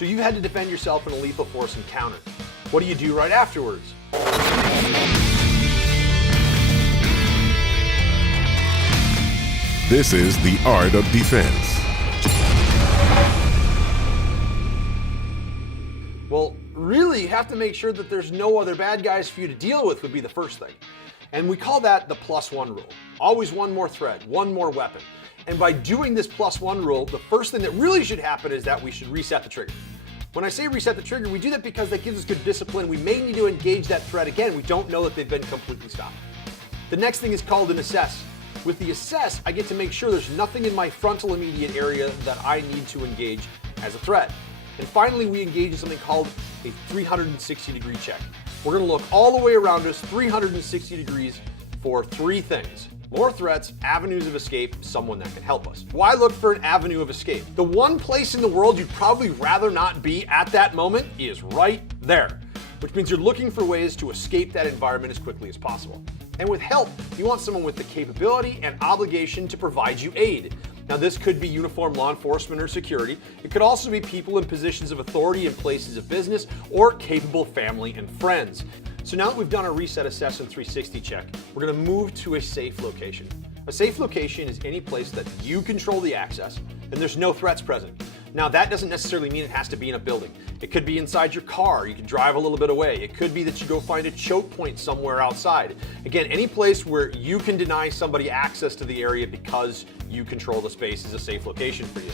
So you had to defend yourself in a lethal force encounter. What do you do right afterwards? This is the art of defense. Well, really, you have to make sure that there's no other bad guys for you to deal with would be the first thing. And we call that the +1 rule. Always one more threat, one more weapon. And by doing this +1 rule, the first thing that really should happen is that we should reset the trigger. When I say reset the trigger, we do that because that gives us good discipline. We may need to engage that threat again. We don't know that they've been completely stopped. The next thing is called an assess. With the assess, I get to make sure there's nothing in my frontal immediate area that I need to engage as a threat. And finally, we engage in something called a 360-degree check. We're going to look all the way around us, 360 degrees, for three things: more threats, avenues of escape, someone that can help us. Why look for an avenue of escape? The one place in the world you'd probably rather not be at that moment is right there, which means you're looking for ways to escape that environment as quickly as possible. And with help, you want someone with the capability and obligation to provide you aid. Now, this could be uniformed law enforcement or security. It could also be people in positions of authority in places of business or capable family and friends. So now that we've done our reset, assess, and 360 check, we're going to move to a safe location. A safe location is any place that you control the access and there's no threats present. Now, that doesn't necessarily mean it has to be in a building. It could be inside your car. You can drive a little bit away. It could be that you go find a choke point somewhere outside. Again, any place where you can deny somebody access to the area because you control the space is a safe location for you.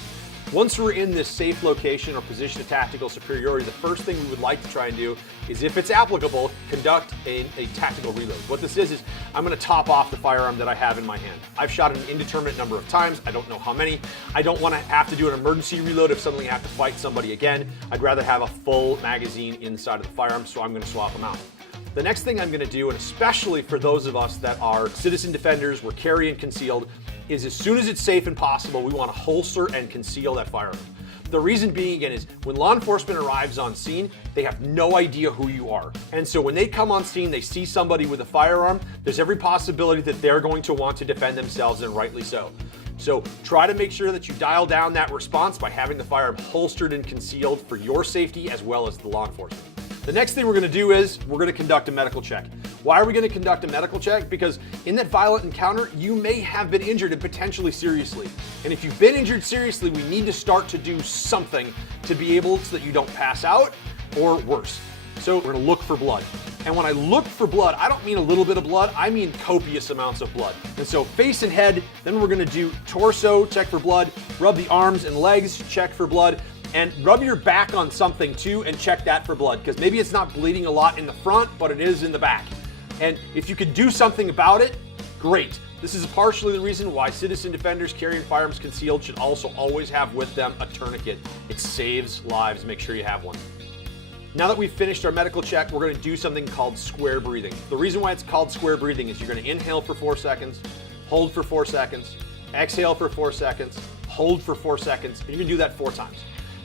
Once we're in this safe location or position of tactical superiority, the first thing we would like to try and do is, if it's applicable, conduct a tactical reload. What this is I'm going to top off the firearm that I have in my hand. I've shot an indeterminate number of times. I don't know how many. I don't want to have to do an emergency reload if suddenly I have to fight somebody again. I'd rather have a full magazine inside of the firearm, so I'm going to swap them out. The next thing I'm going to do, and especially for those of us that are citizen defenders, we're carrying concealed, is as soon as it's safe and possible, we want to holster and conceal that firearm. The reason being, again, is when law enforcement arrives on scene, they have no idea who you are. And so when they come on scene, they see somebody with a firearm, there's every possibility that they're going to want to defend themselves, and rightly so. So try to make sure that you dial down that response by having the firearm holstered and concealed for your safety as well as the law enforcement. The next thing we're going to do is we're going to conduct a medical check. Why are we going to conduct a medical check? Because in that violent encounter, you may have been injured, and potentially seriously. And if you've been injured seriously, we need to start to do something to be able so that you don't pass out or worse. So we're going to look for blood. And when I look for blood, I don't mean a little bit of blood, I mean copious amounts of blood. And so face and head, then we're going to do torso, check for blood, rub the arms and legs, check for blood, and rub your back on something too and check that for blood, because maybe it's not bleeding a lot in the front, but it is in the back. And if you could do something about it, great. This is partially the reason why citizen defenders carrying firearms concealed should also always have with them a tourniquet. It saves lives. Make sure you have one. Now that we've finished our medical check, we're going to do something called square breathing. The reason why it's called square breathing is you're going to inhale for 4 seconds, hold for 4 seconds, exhale for 4 seconds, hold for 4 seconds, and you're going to do that 4 times.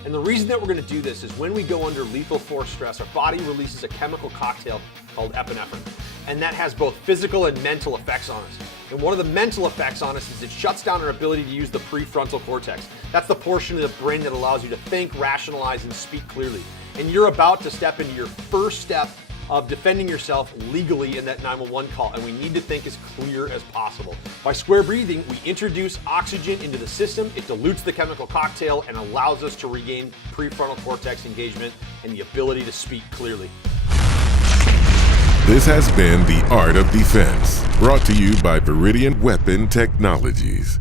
And the reason that we're going to do this is when we go under lethal force stress, our body releases a chemical cocktail called epinephrine. And that has both physical and mental effects on us. And one of the mental effects on us is it shuts down our ability to use the prefrontal cortex. That's the portion of the brain that allows you to think, rationalize, and speak clearly. And you're about to step into your first step of defending yourself legally in that 911 call, and we need to think as clear as possible. By square breathing, we introduce oxygen into the system, it dilutes the chemical cocktail, and allows us to regain prefrontal cortex engagement and the ability to speak clearly. This has been The Art of Defense, brought to you by Viridian Weapon Technologies.